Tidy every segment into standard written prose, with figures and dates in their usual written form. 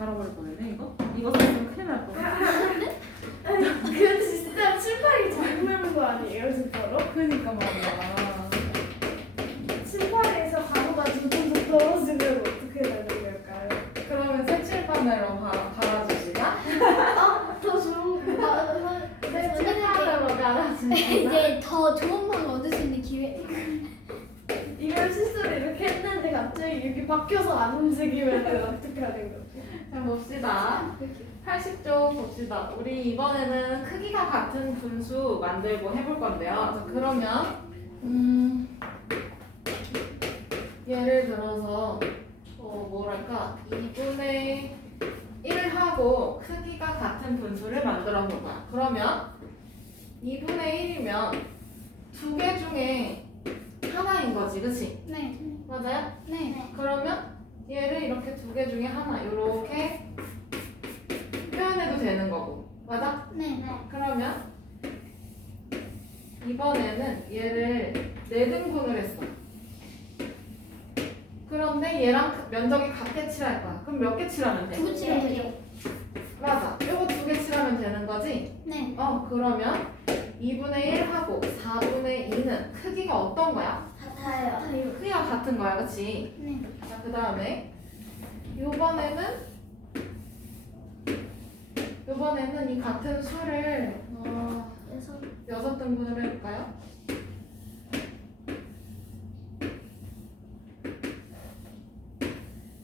갈아버릴 뻔했네 이거? 이거 쓰면 큰일 날 뻔했네. 그 진짜 칠판이 잘못된 거 아니에요, 진짜로? 그러니까 말이야. 칠판에서 가루가 둥둥 떨어지면 어떻게 되는 걸까요? 그러면 색칠판으로 갈아주시나? 더 좋은 거. 네, 칠판으로 갈아주세요. 이제 더 좋은 방을 얻을 수 있는 기회. 이걸 실수로 이렇게 했는데 갑자기 여기 바뀌어서 안 움직이면 어떻게 하는 거지? 자 봅시다. 80쪽 봅시다. 우리 이번에는 크기가 같은 분수 만들고 해볼 건데요. 자, 그러면 예를 들어서 뭐랄까 2분의 1을 하고 크기가 같은 분수를 만들어 볼 거야. 그러면 2분의 1이면 두 개 중에 하나인 거지, 그치? 네. 맞아요? 네. 그러면 얘를 이렇게 두 개 중에 하나 이렇게 표현해도 되는 거고, 맞아? 네. 그러면 이번에는 얘를 4등분을 했어. 그런데 얘랑 면적이 같게 칠할 거야. 그럼 몇 개 칠하면 돼? 두 칠하면 돼요. 맞아. 이거 두 개 칠하면 되는 거지? 네. 그러면 2분의 1 하고 4분의 2는 크기가 어떤 거야? 같아요. 크기가 같은 거야, 그치? 네. 자, 그 다음에 이번에는 이 같은 수를 그래서 6등분을 해볼까요?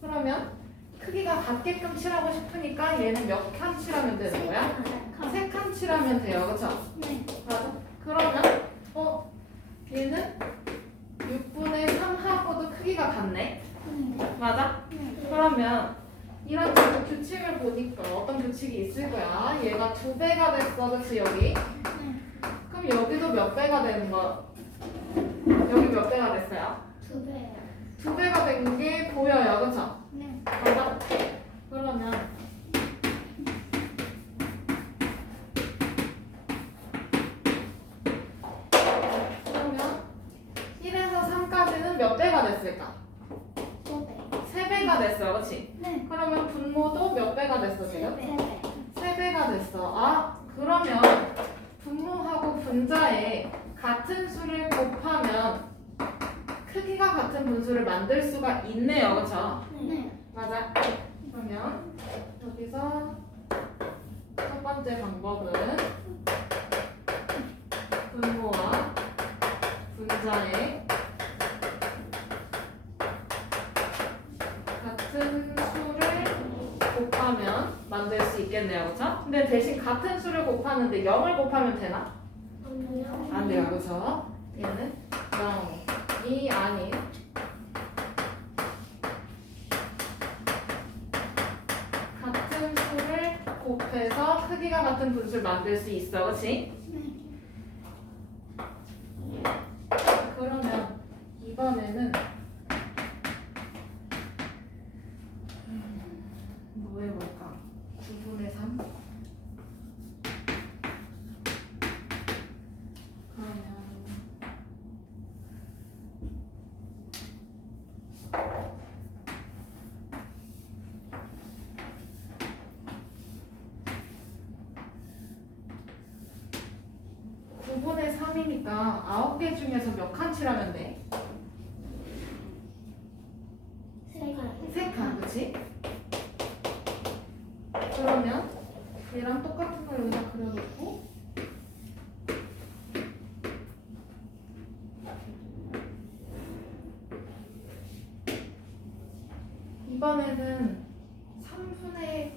그러면 크기가 같게끔 칠하고 싶으니까 얘는 몇 칸 칠하면 되는 거야? 3칸 칠하면 돼요, 그쵸? 네. 맞아. 그러면 얘는 6분의 3하고도 크기가 같네? 맞아? 네. 그러면 이런 식으로 규칙을 보니까 어떤 규칙이 있을 거야. 얘가 2배가 됐어, 그치 여기? 그럼 여기도 몇 배가 되는 거? 여기 몇 배가 됐어요? 두 배. 2배가 된 게 보여요, 그쵸? 네. 맞아? 그러면 그러면 1에서 3까지는 몇 배가 됐을까? 두 배. 3배가 됐어요, 그치? 네. 그러면 분모도 몇 배가 됐어, 지금? 세 배. 3배가 됐어. 그러면 분모하고 분자에 같은 수를 곱하면 크기가 같은 분수를 만들 수가 있네요. 그쵸? 네. 맞아. 그러면 여기서 첫 번째 방법은 분모와 분자에 같은 수를 곱하면 만들 수 있겠네요. 그쵸? 근데 대신 같은 수를 곱하는데 0을 곱하면 되나? 안 돼요. 그쵸? 얘는 0이 아닌 같은 수를 곱해서 크기가 같은 분수를 만들 수 있어. 그치? 그러면 이번에는 뭐 해볼까? 9분의 3? 그러면 9분의 3이니까 9개 중에서 몇 칸 칠하면 돼? 세 칸. 3칸, 그치? 그러면 얘랑 똑같은 걸 여기다 그려놓고 이번에는 3분의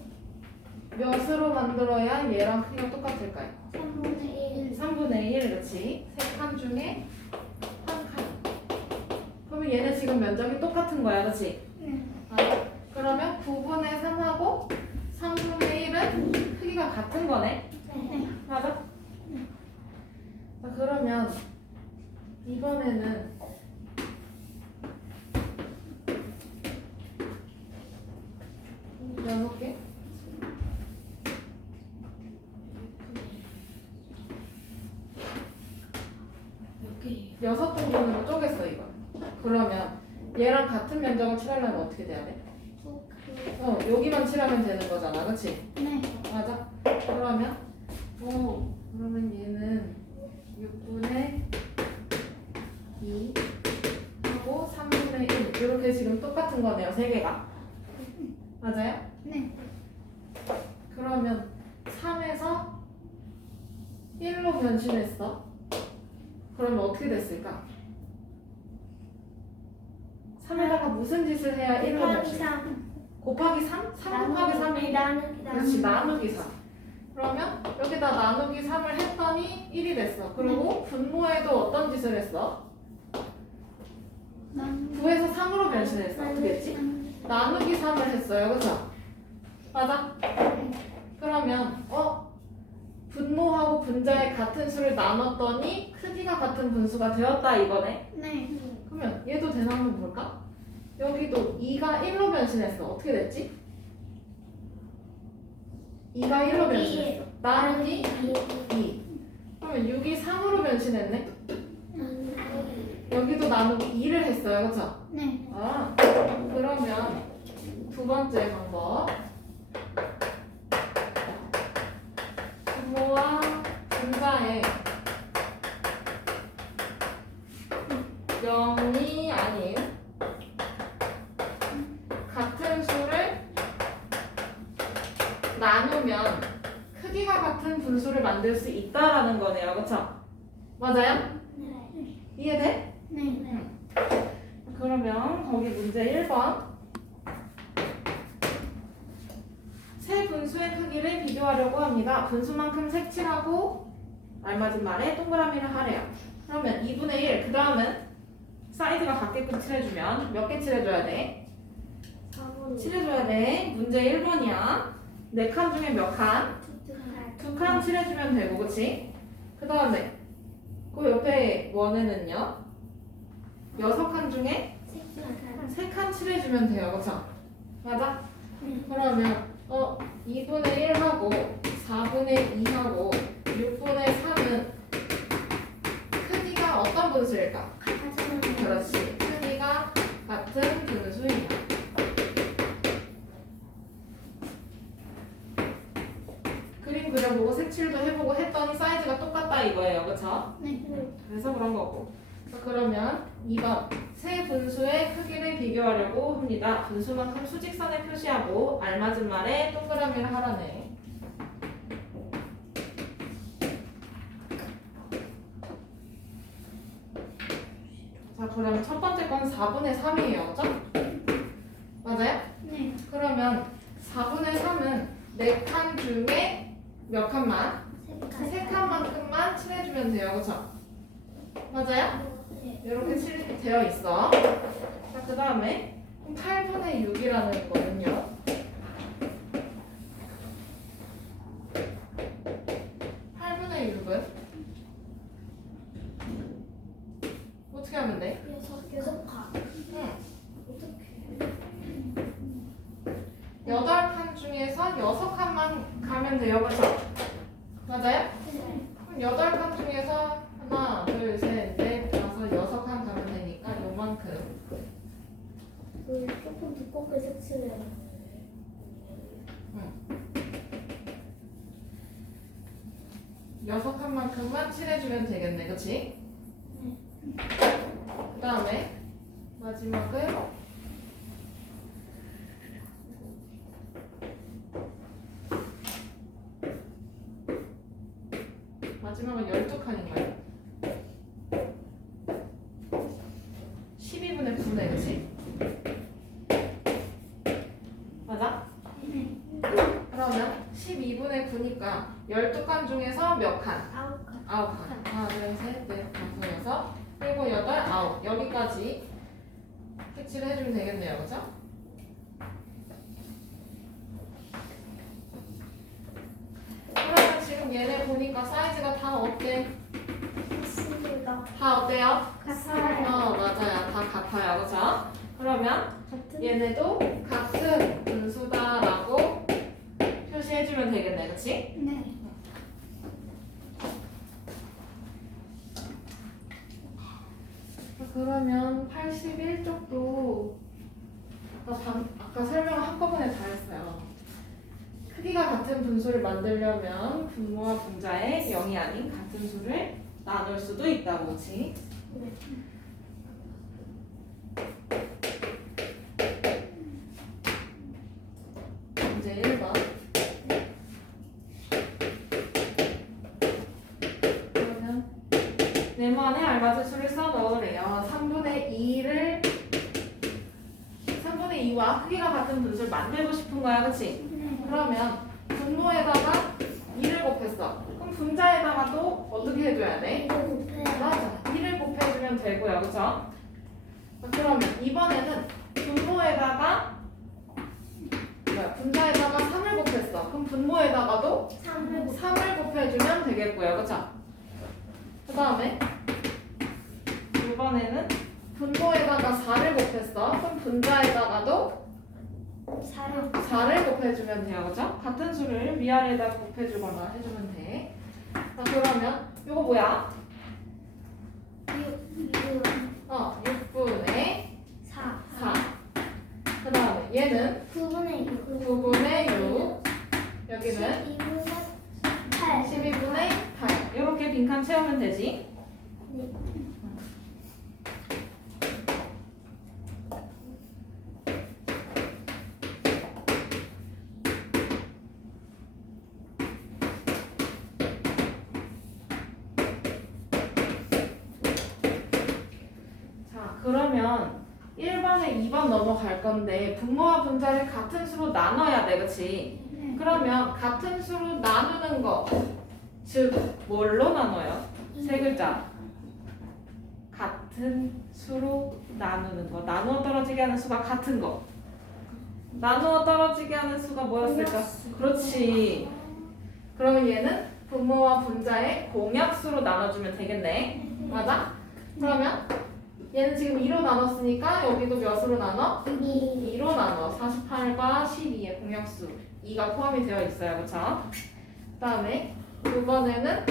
몇으로 만들어야 얘랑 크기가 똑같을까요? 3분의 1. 3분의 1, 그렇지? 3칸 중에 1칸. 그러면 얘네 지금 면적이 똑같은 거야, 그렇지? 네. 그러면 9분의 3하고 3분의 1은 크기가 같은 거네? 네. 맞아? 자, 그러면 이번에는 여섯 개? 몇 개? 6등분으로 쪼갰어, 이거. 그러면 얘랑 같은 면적을 칠하려면 어떻게 돼야 돼? 그 여기만 칠하면 되는 거잖아, 그치? 네. 맞아. 그러면 얘는 6분의 2 하고 3분의 1 이렇게 지금 똑같은 거네요, 세 개가. 맞아요? 네. 그러면 3에서 1로 변신했어. 그러면 어떻게 됐을까? 3에다가 무슨 짓을 해야 1로 곱하기 변신? 3. 곱하기 3? 3 곱하기 3이 나누기 그렇지, 나누기 3. 그러면 여기다 나누기 3을 했더니 1이 됐어. 그리고 분모에도 어떤 짓을 했어? 9에서 3으로 변신했어. 어떻게 했지? 나누기 3을 했어요. 그쵸? 맞아? 그러면 분모하고 분자의 같은 수를 나눴더니 크기가 같은 분수가 되었다 이거네. 네. 그러면 얘도 되나 한번 볼까? 여기도 2가 1로 변신했어. 어떻게 됐지? 2가 1로 변신했어. 나누기 2. 그러면 6이 3으로 변신했네. 여기도 나누기 2를 했어요. 그쵸? 네. 그러면 두 번째 방법. 분모와 분자에 0이 아닌 같은 수를 나누면 크기가 같은 분수를 만들 수 있다라는 거네요. 그쵸? 맞아요? 네. 이해돼? 네. 그러면 거기 문제 1번. 세 분수의 크기를 비교하려고 합니다. 분수만큼 색칠하고 알맞은 말에 동그라미를 하래요. 그러면 2분의 1, 그 다음은 사이즈가 같게끔 칠해주면 몇 개 칠해줘야 돼? 4번. 칠해줘야 돼. 문제 1번이야. 4칸 중에 몇 칸? 2칸 칠해주면 되고, 그치? 그 다음에 그 옆에 원에는요? 6칸 중에 3칸 칠해주면 돼요. 그쵸? 맞아? 그러면 2분의 1하고 4분의 2하고 6분의 3은 크기가 어떤 분수일까? 그렇지. 크기가 같은 분수이야. 그림 그려보고 색칠도 해보고 했더니 사이즈가 똑같다 이거예요. 그쵸? 네. 그래서 그런 거고. 그러면 2번 세 분수의 크기를 비교하려고 합니다. 분수만큼 수직선에 표시하고 알맞은 말에 동그라미를 하라네. 자, 그러면 첫 번째 건 4분의 3이에요. 그죠? 맞아요? 네. 그러면 4분의 3은 4칸 중에 몇 칸만? 3칸만큼만 칠해주면 돼요. 그쵸? 맞아요? 이렇게 칠되어 있어. 자, 그 다음에 8분의 6이라는 거는요. 8분의 6은 어떻게 하면 돼? 6칸. 응. 어떻게? 8칸 중에서 6칸만 가면 돼요. 그쵸? 맞아요? 네. 그럼 8칸 중에서 하나, 둘, 셋, 넷, 다섯, 6칸 가면 되니까 요만큼. 조금 두껍게 색칠해야 돼. 여섯 칸만큼만 칠해주면 되겠네, 그치? 그 다음에 마지막을 마지막은 12칸인가요? 12분의 9네, 그치? 맞아? 그러면 12분의 9니까 12칸 중에서 몇 칸? 9칸. 9칸. 하나, 둘, 셋, 넷, 다섯, 여섯, 일곱, 여덟, 아홉. 여기까지 색칠을 해주면 되겠네요. 그죠? 그러면 지금 얘네 보니까 사이즈가 다 어때? 맞습니다. 다 어때요? 같아요. 맞아요. 다 같아요. 그죠? 그러면 같은 얘네도 같은 분수다라고 표시해주면 되겠네. 그치? 네. 그러면 81쪽도 아까 설명을 한꺼번에 다 했어요. 크기가 같은 분수를 만들려면 분모와 분자의 0이 아닌 같은 수를 나눌 수도 있다고, 그렇지? 문제 1번. 그러면 네모 안에 알맞은 수를 써 넣으래요. 3분의 2와 크기가 같은 분수를 만들고 싶은 거야, 그치? 그러면 분모에다가 2를 곱했어. 그럼 분자에다가도 어떻게 해줘야 돼? 맞아. 2를 곱해주면 되고요, 그쵸? 자, 그러면 이번에는 분자에다가 3을 곱했어. 그럼 분모에다가도 3을 곱해주면 되겠고요, 그쵸? 그 다음에 이번에는 분모에다가 4를 곱했어. 그럼 분자에다가도 4를 곱해주면 돼요, 그죠? 같은 수를 위아래에다 곱해주거나 해주면 돼. 자, 그러면 이거 뭐야? 6분의 4. 그 다음에 얘는 9분의 6. 여기는 12분의 8. 이렇게 빈칸 채우면 되지. 그러면 1번에 2번 넘어갈 건데 분모와 분자를 같은 수로 나눠야 돼, 그치? 그러면 같은 수로 나누는 거, 즉 뭘로 나눠요? 세 글자. 같은 수로 나누는 거. 나누어 떨어지게 하는 수가 같은 거. 나누어 떨어지게 하는 수가 뭐였을까? 그렇지. 그러면 얘는 분모와 분자의 공약수로 나눠주면 되겠네. 맞아? 그러면 얘는 지금 2로 나눴으니까 여기도 몇으로 나눠? 2로 나눠. 48과 12의 공약수 2가 포함이 되어 있어요. 그쵸? 그 다음에 이번에는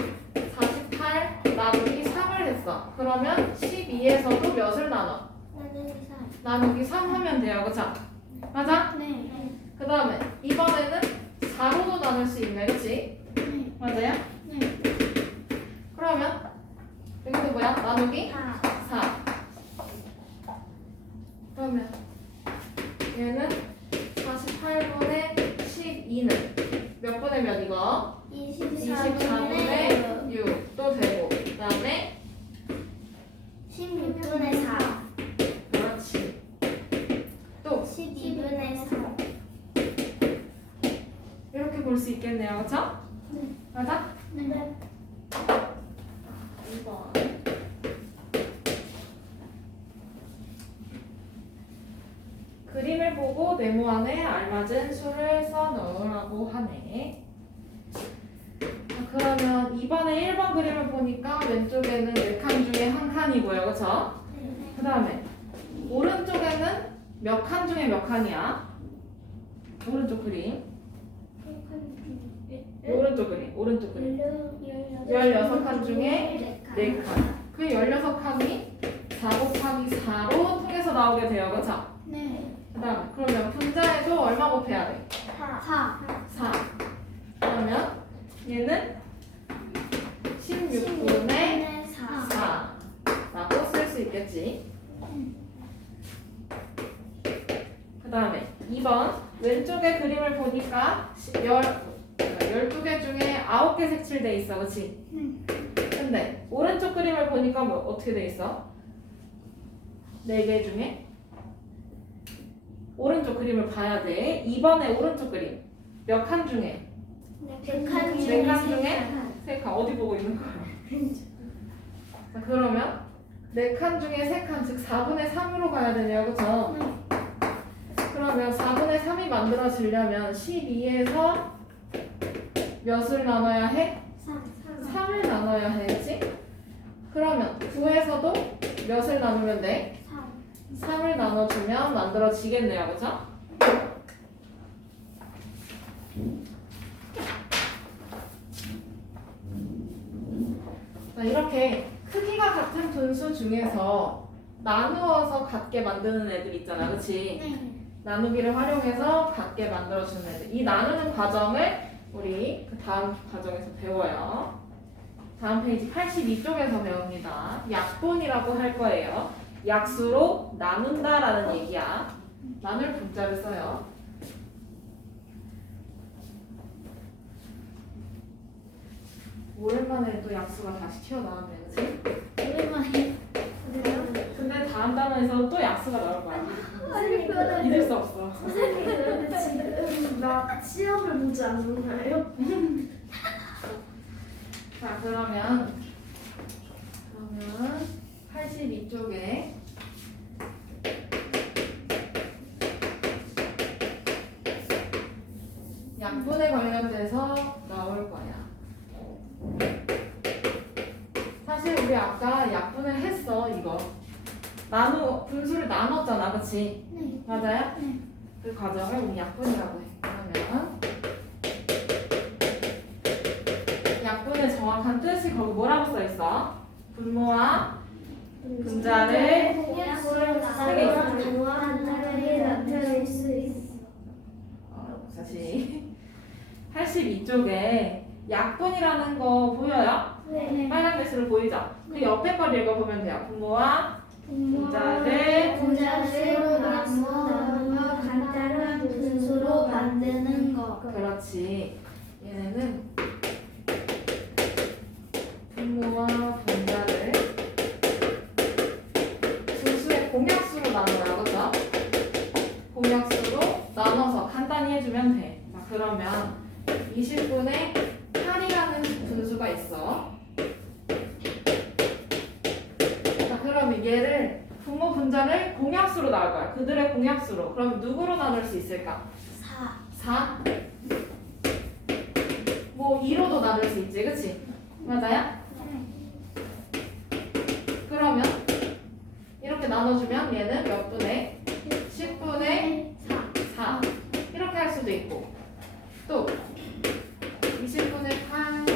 48 나누기 3을 했어. 그러면 12에서도 몇을 나눠? 나누기 3 하면 돼요. 그쵸? 맞아? 그 다음에 이번에는 4로도 나눌 수 있네. 그치? 맞아요? 그러면 여기도 뭐야? 나누기 4. 그러면 얘는 48분의 12는 몇 분의 몇 이거? 24분의 6도 되고 그 다음에 16분의 4. 그렇지. 또 12분의 4. 이렇게 볼 수 있겠네요. 그쵸? 맞아? 네. 2번. 그림을 보고 네모 안에 알맞은 수를 써 넣으라고 하네. 자, 그러면 이번에 1번 그림을 보니까 왼쪽에는 4칸 중에 한 칸이고요. 그쵸? 그 다음에 오른쪽에는 몇 칸 중에 몇 칸이야? 오른쪽 그림. 오른쪽 그림. 16칸 중에 4칸. 그 16칸이 4 곱하기 4로 통해서 나오게 돼요. 그쵸? 그 다음 그러면 분자에도 얼마 곱해야 돼? 4. 그러면 얘는 16분의 4라고 쓸 수 있겠지. 그 다음에 2번 왼쪽에 그림을 보니까 12개 중에 9개 색칠돼 있어. 그치? 근데 오른쪽 그림을 보니까 뭐 어떻게 돼 있어? 4개 중에? 오른쪽 그림을 봐야 돼. 2번의 오른쪽 그림 몇 칸 중에? 100칸 네 칸 중에 3칸. 어디 보고 있는 거야? 자, 그러면 4칸 중에 3칸, 즉 4분의 3으로 가야 되네요. 그쵸? 그러면 4분의 3이 만들어지려면 12에서 몇을 나눠야 해? 3을 나눠야 해야지. 그러면 9에서도 몇을 나누면 돼? 3을 나눠주면 만들어지겠네요. 그쵸? 자, 이렇게 크기가 같은 분수 중에서 나누어서 같게 만드는 애들 있잖아. 그치? 나누기를 활용해서 같게 만들어주는 애들. 이 나누는 과정을 우리 그 다음 과정에서 배워요. 다음 페이지 82쪽에서 배웁니다. 약분이라고 할 거예요. 약수로 나눈다라는 얘기야. 나눌 분자를 써요. 오랜만에 또 약수가 다시 튀어나왔네, 그치? 오랜만에. 근데 다음 단원에서 또 약수가 나올 거야. 선생님, 잊을 수 없어. 선생님 근데 지금 나 시험을 보지 않았나요? 자, 그러면 82쪽에 약분에 관련돼서 나올 거야. 사실 우리 아까 약분을 했어, 이거. 분수를 나눴잖아, 그치? 네. 맞아요? 네. 그 과정을 우리 약분이라고 해. 그러면 약분의 정확한 뜻이 거기 뭐라고 써 있어? 분모와 분자를 공약수로 세개 있어. 단자를 나타낼 수 있어. 다시 82쪽에 약분이라는 거 보여요? 네. 빨간 글씨로 보이죠? 그 옆에 걸 읽어보면 돼요. 분모와 분자를 분자를 나누어 간단한 분수로 만드는 거. 그렇지. 얘네는 분모와 분자를 분수의 공약수로 나눠요. 그죠? 공약수로 나눠서 간단히 해주면 돼. 자, 그러면 20분의 8이라는 분수가 있어. 자, 그러면 얘를 분모 분자를 공약수로 나올 거야. 그들의 공약수로. 그럼 누구로 나눌 수 있을까? 4? 뭐 2로도 나눌 수 있지, 그치? 맞아요? 그러면 이렇게 나눠주면 얘는 몇 분의? 10분의 4 이렇게 할 수도 있고 또 20분의 8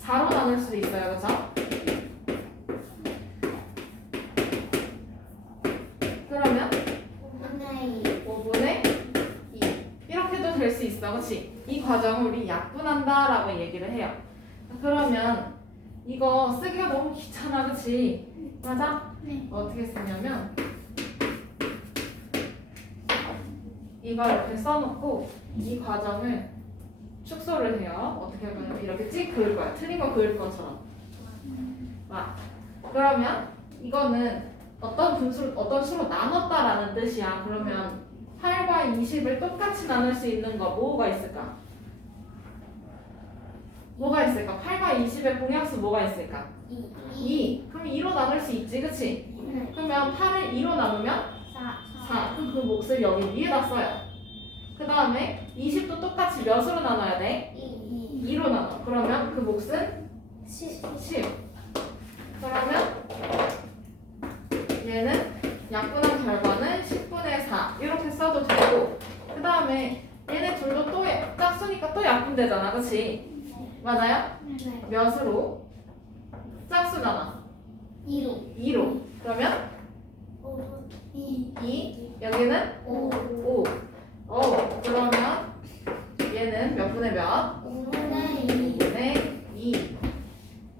4로 나눌 수도 있어요, 그쵸? 그러면 5분의 2 이렇게도 될 수 있어, 그치? 이 과정을 우리 약분한다 라고 얘기를 해요. 그러면 이거 쓰기가 너무 귀찮아, 그치? 맞아? 네. 어떻게 쓰냐면 이걸 이렇게 써놓고 이 과정을 축소를 해요. 어떻게 하면 이렇게 찍 그을 거야. 틀린 거 그을 것처럼. 와. 그러면 이거는 어떤 수로 나눴다라는 뜻이야. 그러면 8과 20을 똑같이 나눌 수 있는 거 뭐가 있을까? 뭐가 있을까? 8과 20의 공약수 뭐가 있을까? 2. 그럼 2로 나눌 수 있지, 그치? 그러면 8을 2로 나누면 4. 그럼 그 몫을 여기 위에다 써요. 그 다음에 20도 똑같이 몇으로 나눠야 돼? 2로 나눠. 그러면 그 몫은 10. 그러면 얘는 약분한 결과는 10분의 4 이렇게 써도 되고 그 다음에 얘네 둘도 또 짝수니까 또 약분되잖아, 그치? 맞아요? 몇으로? 짝수잖아. 2로. 그러면 2 여기는 5. 그러면 얘는 몇 분의 몇? 5분의 2.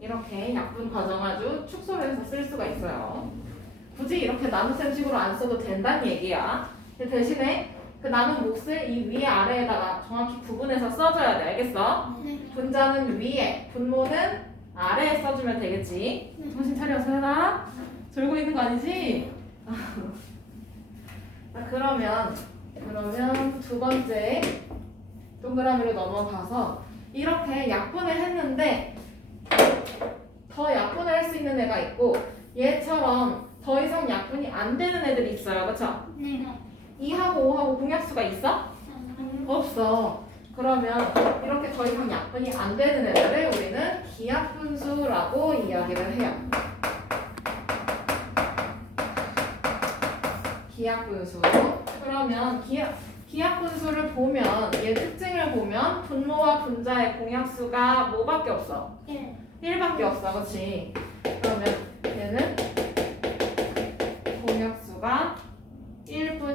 이렇게 약분 과정 아주 축소를 해서 쓸 수가 있어요. 굳이 이렇게 나눗셈 식으로 안 써도 된다는 얘기야. 근데 대신에 그 나눈 몫을 이 위에 아래에다가 정확히 구분해서 써줘야 돼. 알겠어? 분자는 위에, 분모는 아래에 써주면 되겠지. 정신 차려서 해라. 졸고 있는 거 아니지? 자, 그러면 두 번째 동그라미로 넘어가서 이렇게 약분을 했는데 더 약분을 할 수 있는 애가 있고 얘처럼 더 이상 약분이 안 되는 애들이 있어요. 그쵸? 2하고 5하고 공약수가 있어? 없어. 그러면 이렇게 더 이상 약분이 안 되는 애들을 우리는 기약분수라고 이야기를 해요. 기약분수. 그러면 기약분수를 보면 얘 특징을 보면 분모와 분자의 공약수가 뭐밖에 없어? 1밖에 없어, 그렇지? 그러면 얘는 공약수가 1분의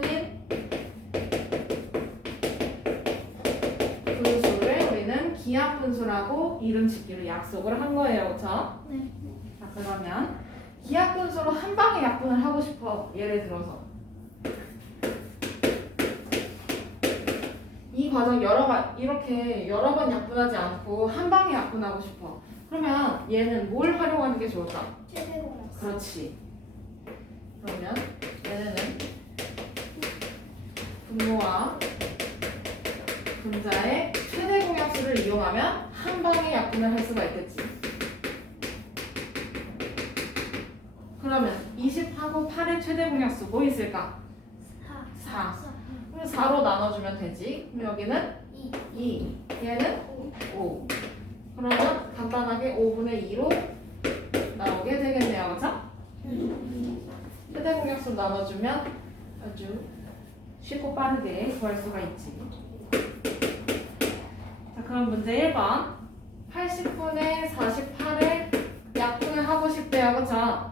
기하분수라고 이름 짓기로 약속을 한 거예요. 그쵸? 네. 자, 그러면 기하분수로 한 방에 약분을 하고 싶어. 예를 들어서 이 과정 이렇게 여러 번 약분하지 않고 한 방에 약분하고 싶어. 그러면 얘는 뭘 활용하는 게 좋을까? 최대공약수. 그렇지. 그러면 얘네는 분모와 분자의 최대 공약수를 이용하면 한 방에 약분을 할 수가 있겠지. 그러면 20하고 8의 최대 공약수 뭐 있을까? 4. 그럼 4로 나눠주면 되지. 그럼 여기는 2. 얘는 5. 그러면 간단하게 5분의 2로 나오게 되겠네요. 그쵸? 최대 공약수 나눠주면 아주 쉽고 빠르게 구할 수가 있지. 자, 그럼 문제 1번. 80분의 48을 약분을 하고 싶대요. 그쵸?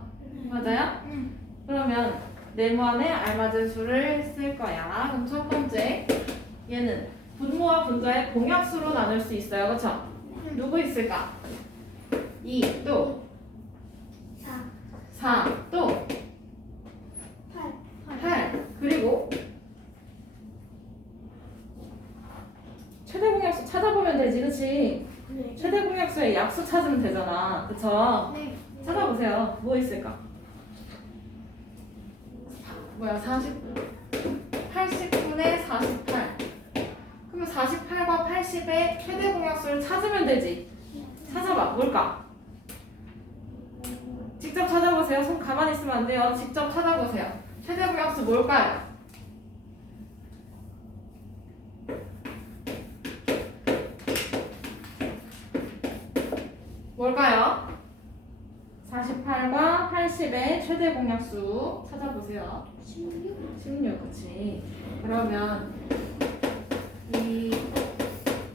맞아요? 그러면 네모안에 알맞은 수를 쓸 거야. 그럼 첫 번째, 얘는 분모와 분자의 공약수로 나눌 수 있어요. 그쵸? 누구 있을까? 2, 또 4, 또 8, 그리고 최대 공약수 찾아보면 되지, 그치? 최대 공약수의 약수 찾으면 되잖아, 그쵸? 네. 찾아보세요. 뭐 있을까? 뭐야, 80분의 48. 그러면 48과 80의 최대 공약수를 찾으면 되지. 찾아봐, 뭘까? 직접 찾아보세요. 손 가만히 있으면 안 돼요. 직접 찾아보세요. 최대 공약수 뭘까요? 뭘까요? 48과 80의 최대 공약수 찾아보세요. 16, 그치. 그러면 이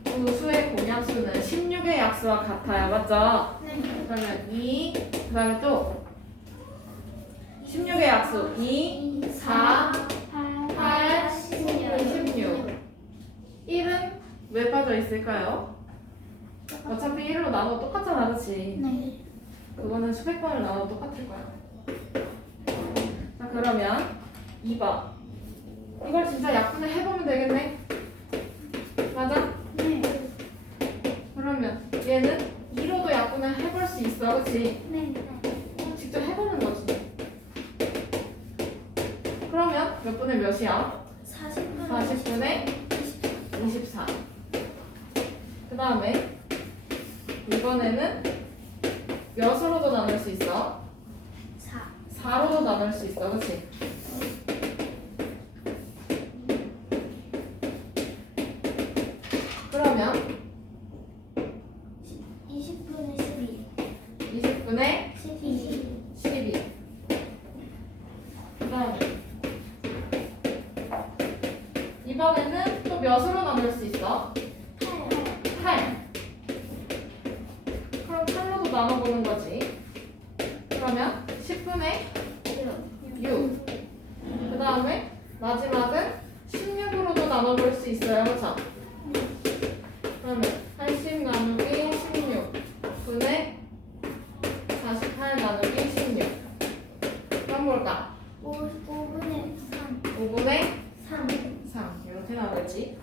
두 수의 공약수는 16의 약수와 같아요. 맞죠? 그러면 2, 그 다음에 또 16의 약수 2, 4, 8, 16. 1은 왜 빠져 있을까요? 어차피 1로 나눠 똑같잖아, 그치? 네. 그거는 수백 번을 나눠도 똑같을 거야. 자, 그러면 2번. 이걸 진짜 약분을 해보면 되겠네? 맞아? 네. 그러면 얘는 2로도 약분을 해볼 수 있어, 그치? 네. 직접 해보는 거지. 그러면 몇 분의 몇이야? 40분의 24. 그 다음에 이번에는 몇으로도 나눌 수 있어? 4로도 나눌 수 있어, 그치? 그러면 20분의 12. 20분의 12. 그 다음에 이번에는 또 몇으로 나눌 수 있어? 8. 그럼 8로도 나눠보는 거지. 그러면 10분의 6. 그 다음에 마지막은 16으로도 나눠볼 수 있어요. 그렇죠? 그러면 80 나누기 16 분의 48 나누기 16. 그럼 뭘까? 5분의 3. 5분의 3. 이렇게 나오겠지.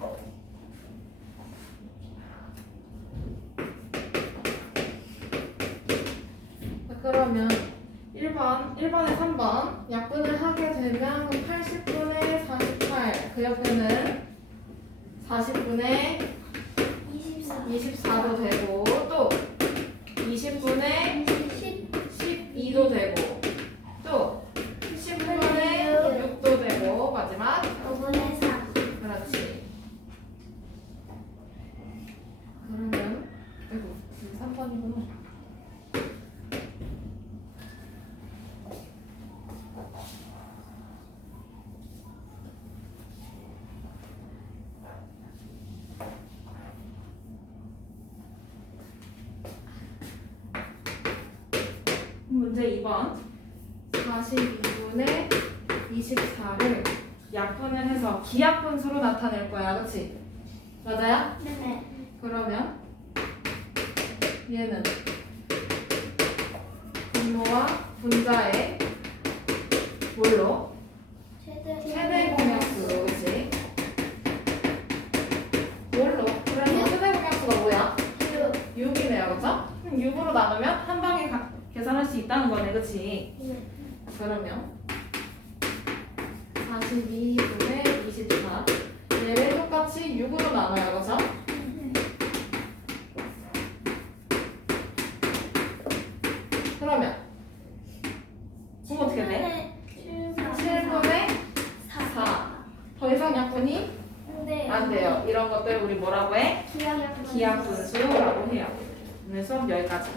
그러면 1번에 3번 약분을 하게 되면 80분의 48. 그 옆에는 40분의 24도 되고 또 20분의 12도 되고 또 10분의 6도 되고 마지막 5분의 3. 그렇지. 그러면 아이고 3번이구나. 문제 2번 42분의 24를 약분을 해서 기약분수로 나타낼 거야, 그치? 맞아요? 네. 그러면 얘는 분모와 분자의 뭘로? 최대 공약수로, 그치? 뭘로? 그래서 최대 공약수가 뭐야? 6이네요, 그쵸? 그럼 6으로 나누면 한 방에 계산할 수 있다는 거네, 그치? 그러면 42분의 24 얘를 똑같이 6으로 나눠요, 그쵸? 그러면 그럼 어떻게 돼? 7분의 4 더 이상 약분이 안 돼요. 이런 것들 우리 뭐라고 해? 기하분수라고 해요. 오늘 수업 여기까지.